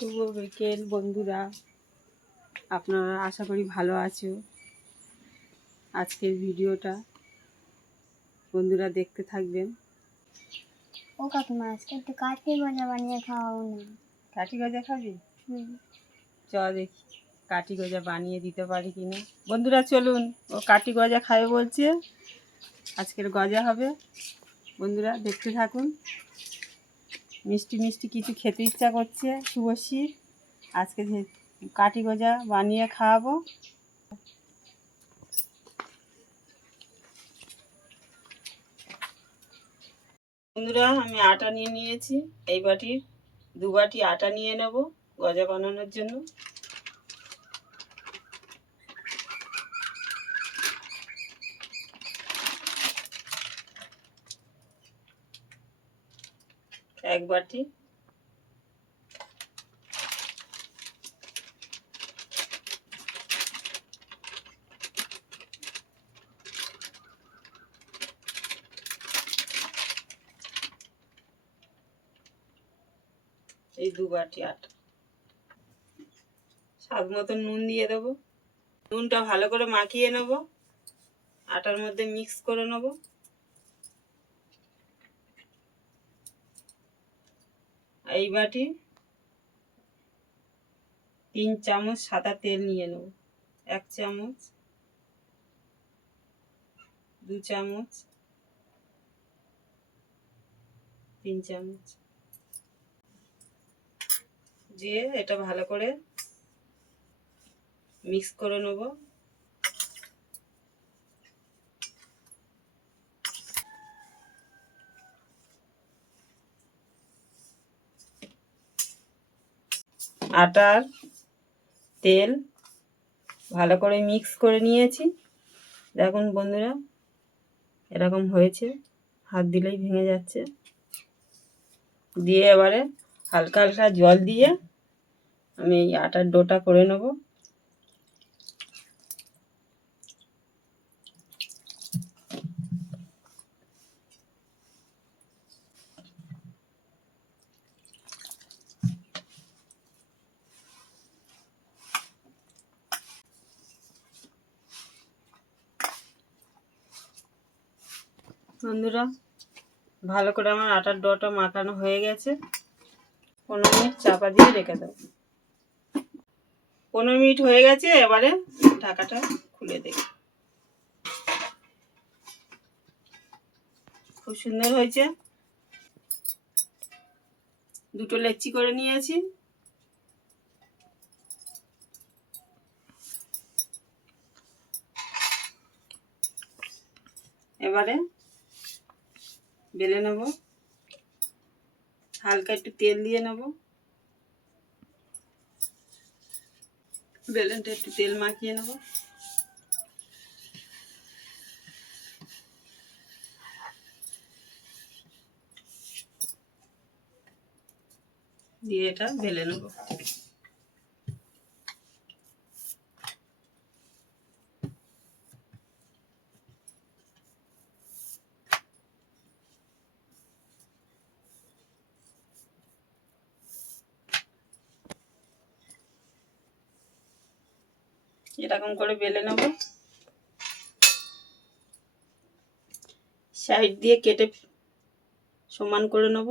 শুভ বিকেল বন্ধুরা, আপনারা আশা করি ভালো আছো। আজকের ভিডিওটা বন্ধুরা দেখতে থাকবেন। ও কাকিমা, আজকে একটু কাঠি গজা বানিয়ে খাওয়াও না। কাঠি গজা খাবি? চ দেখি কাঠি গজা বানিয়ে দিতে পারি কিনা। বন্ধুরা চলুন, ও কাঠি গজা খাবে বলছে, আজকের গজা হবে। বন্ধুরা দেখতে থাকুন। মিষ্টি মিষ্টি কিছু খেতে ইচ্ছা করছে শুভশ্রীর, আজকে কাঠি গজা বানিয়ে খাওয়াবো। বন্ধুরা আমি আটা নিয়ে নিয়েছি, এই বাটির 2 বাটি আটা নিয়ে নেব গজা বানানোর জন্য। এক বাটি এই 2 বাটি আটা। স্বাদ মতো নুন দিয়ে দেবো। নুনটা ভালো করে মাখিয়ে নেব, আটার মধ্যে মিক্স করে নেব। এই বাটি 3 চামচ সাদা তেল নিয়ে নেব। 1 চামচ, 2 চামচ, 3 চামচ দিয়ে এটা ভালো করে মিক্স করে নেব। আটার তেল ভালো করে মিক্স করে নিয়েছি। দেখুন বন্ধুরা এরকম হয়েছে, হাত দিলেই ভেঙে যাচ্ছে। দিয়ে এবারে হালকা হালকা জল দিয়ে আমি এই আটার ডোটা করে নেব। বন্ধুরা ভালো করে আমার আটার ডোটা মাখানো হয়ে গেছে। 15 মিনিট চাপা দিয়ে রেখে দেবো। 15 মিনিট হয়ে গেছে, এবারে ঢাকাটা খুলে দেব। খুব সুন্দর হয়েছে। 2টো লেচি করে নিয়েছি। এবারে বেলে নেব, হালকা একটু তেল দিয়ে নেব। বেলনটা একটু তেল মাখিয়ে নেব। দিয়ে এটা বেলে নেব। এরকম করে বেলে নেব। সাইড দিয়ে কেটে সমান করে নেব।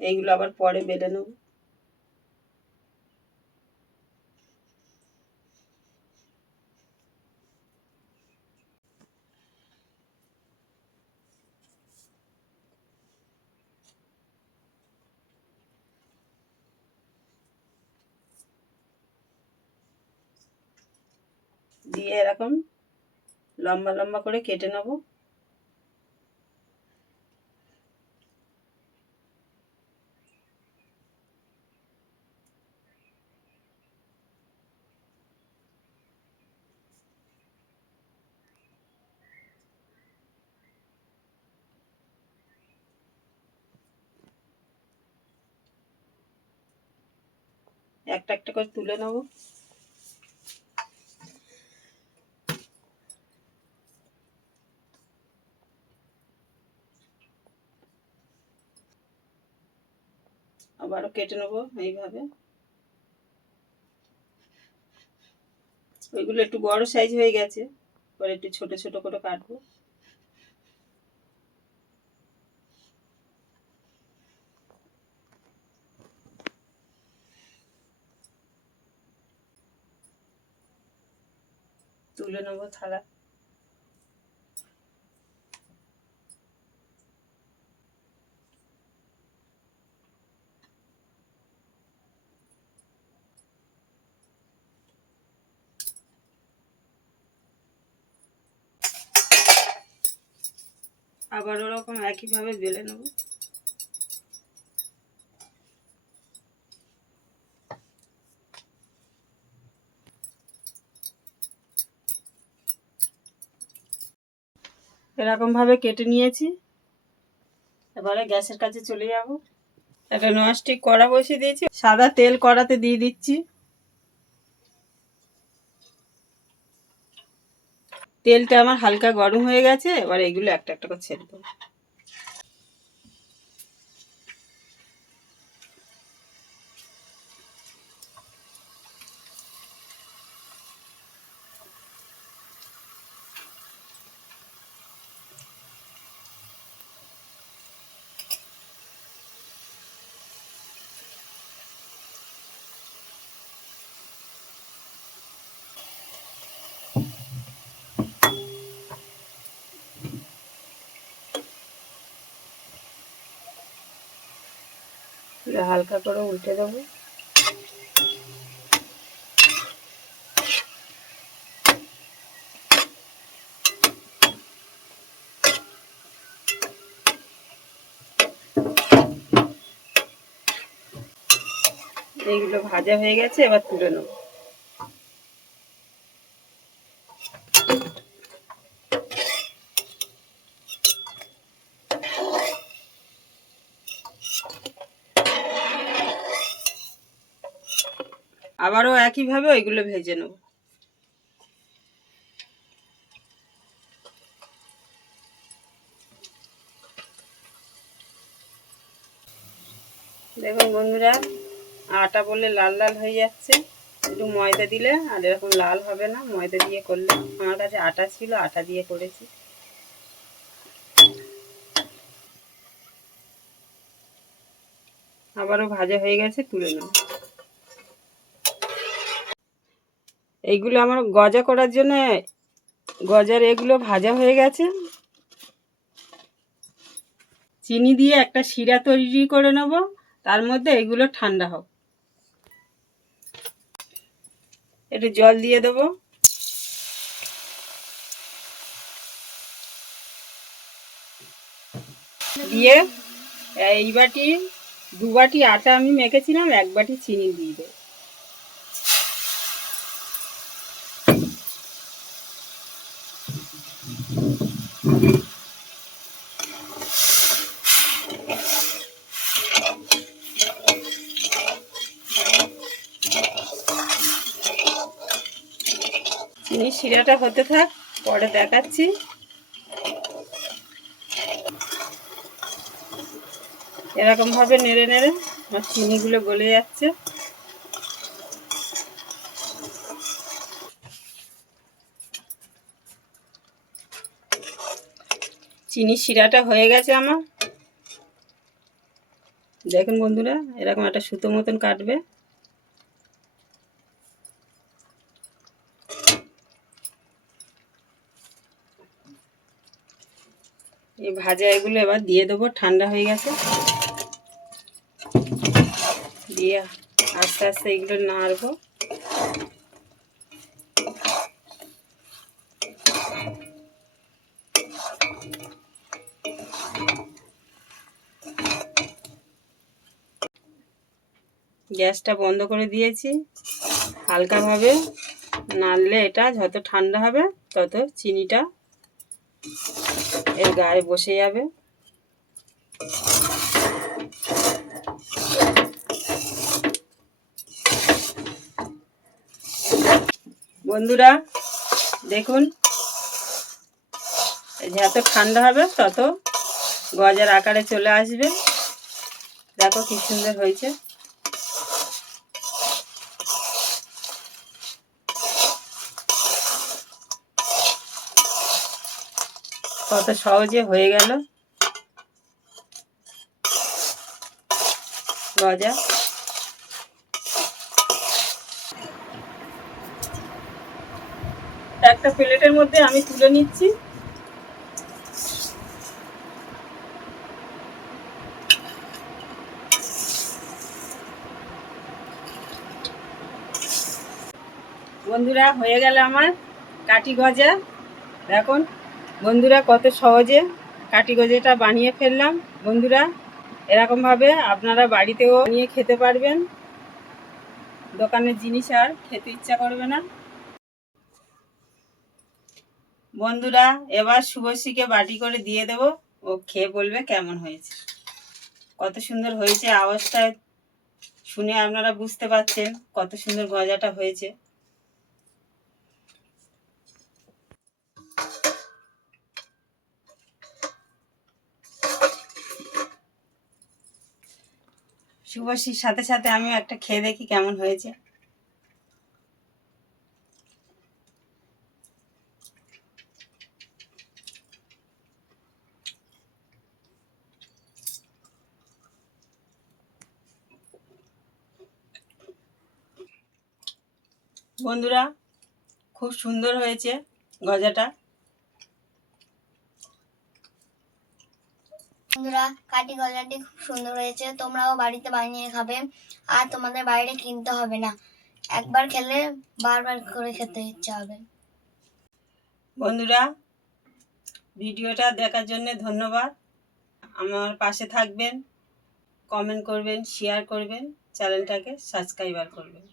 এইগুলো আবার পরে বেলে নেব। দিয়ে এরকম লম্বা লম্বা করে কেটে নেব। একটা একটা করে তুলে নেব। আবারও কেটে নেবো এইভাবে। ওইগুলো একটু বড় সাইজ হয়ে গেছে, পরে একটু ছোট ছোট করে কাটবো। তুলে নেবো থালা। আবার ওরকম একইভাবে বেলে নেব। এরকম ভাবে কেটে নিয়েছি। এবারে গ্যাসের কাছে চলে যাব। একটা ননস্টিক কড়া বসিয়ে দিয়েছি, সাদা তেল কড়াতে দিয়ে দিচ্ছি। তেলটা আমার হালকা গরম হয়ে গেছে, এবার এগুলো একটা একটা করে ছেড়ে দেবো। হালকা করে উল্টে দেবো। এইগুলো ভাজা হয়ে গেছে, এবার তুলে নেবো। আবারও একইভাবে ওইগুলো ভেজে নেব। দেখুন বন্ধুরা, আটা বললে লাল লাল হয়ে যাচ্ছে। একটু ময়দা দিলে আর এরকম লাল হবে না, ময়দা দিয়ে করলে। আমার কাছে আটা ছিল, আটা দিয়ে করেছি। আবারও ভাজা হয়ে গেছে, তুলে নেব। এইগুলো আমার গজা করার জন্য, গজার এগুলো ভাজা হয়ে গেছে। চিনি দিয়ে একটা শিরা তৈরি করে নেব, তার মধ্যে এগুলো ঠান্ডা হবে। একটু জল দিয়ে দেবো। দিয়ে এই বাটি 2 বাটি আটা আমি মেখেছিলাম, 1 বাটি চিনি দিয়ে দেবো। চিনির শিরাটা হতে থাক, পরে দেখাচ্ছি। এরকম ভাবে নেড়ে নেড়ে আমার চিনিগুলো গলে যাচ্ছে। চিনির শিরাটা হয়ে গেছে আমার। দেখুন বন্ধুরা, এরকম একটা সুতো মতন কাটবে। এই ভাজা এগুলো এবার দিয়ে দেবো, ঠান্ডা হয়ে গেছে। দিয়ে আস্তে আস্তে এগুলো নাড়বো। গ্যাসটা বন্ধ করে দিয়েছি। হালকাভাবে নাড়লে এটা যত ঠান্ডা হবে তত চিনিটা এর গায়ে বসে যাবে। বন্ধুরা দেখুন, যত ঠান্ডা হবে তত গজার আকারে চলে আসবে। দেখো কি সুন্দর হয়েছে। কত সহজে হয়ে গেল গজা। একটা প্লেটের মধ্যে আমি তুলে নিচ্ছি। বন্ধুরা হয়ে গেল আমার কাঠি গজা। দেখুন বন্ধুরা কত সহজে কাঠি গজাটা বানিয়ে ফেললাম। বন্ধুরা এরকমভাবে আপনারা বাড়িতেও বানিয়ে খেতে পারবেন, দোকানের জিনিস আর খেতে ইচ্ছা করবে না। বন্ধুরা এবার শুভশ্রীকে বাটি করে দিয়ে দেব, ও খেয়ে বলবে কেমন হয়েছে। কত সুন্দর হয়েছে, আওয়াজটা শুনে আপনারা বুঝতে পারছেন কত সুন্দর গজাটা হয়েছে। শুভশ্রীর সাথে সাথে আমিও একটা খেয়ে দেখি কেমন হয়েছে। বন্ধুরা খুব সুন্দর হয়েছে গজাটা। বন্ধুরা কাঠি গজাটি খুব সুন্দর হয়েছে, তোমরাও বাড়িতে বানিয়ে খাবে আর তোমাদের বাইরে কিনতে হবে না। একবার খেলে বারবার করে খেতে ইচ্ছা হবে। বন্ধুরা ভিডিওটা দেখার জন্য ধন্যবাদ। আমার পাশে থাকবেন, কমেন্ট করবেন, শেয়ার করবেন, চ্যানেলটাকে সাবস্ক্রাইব করবেন।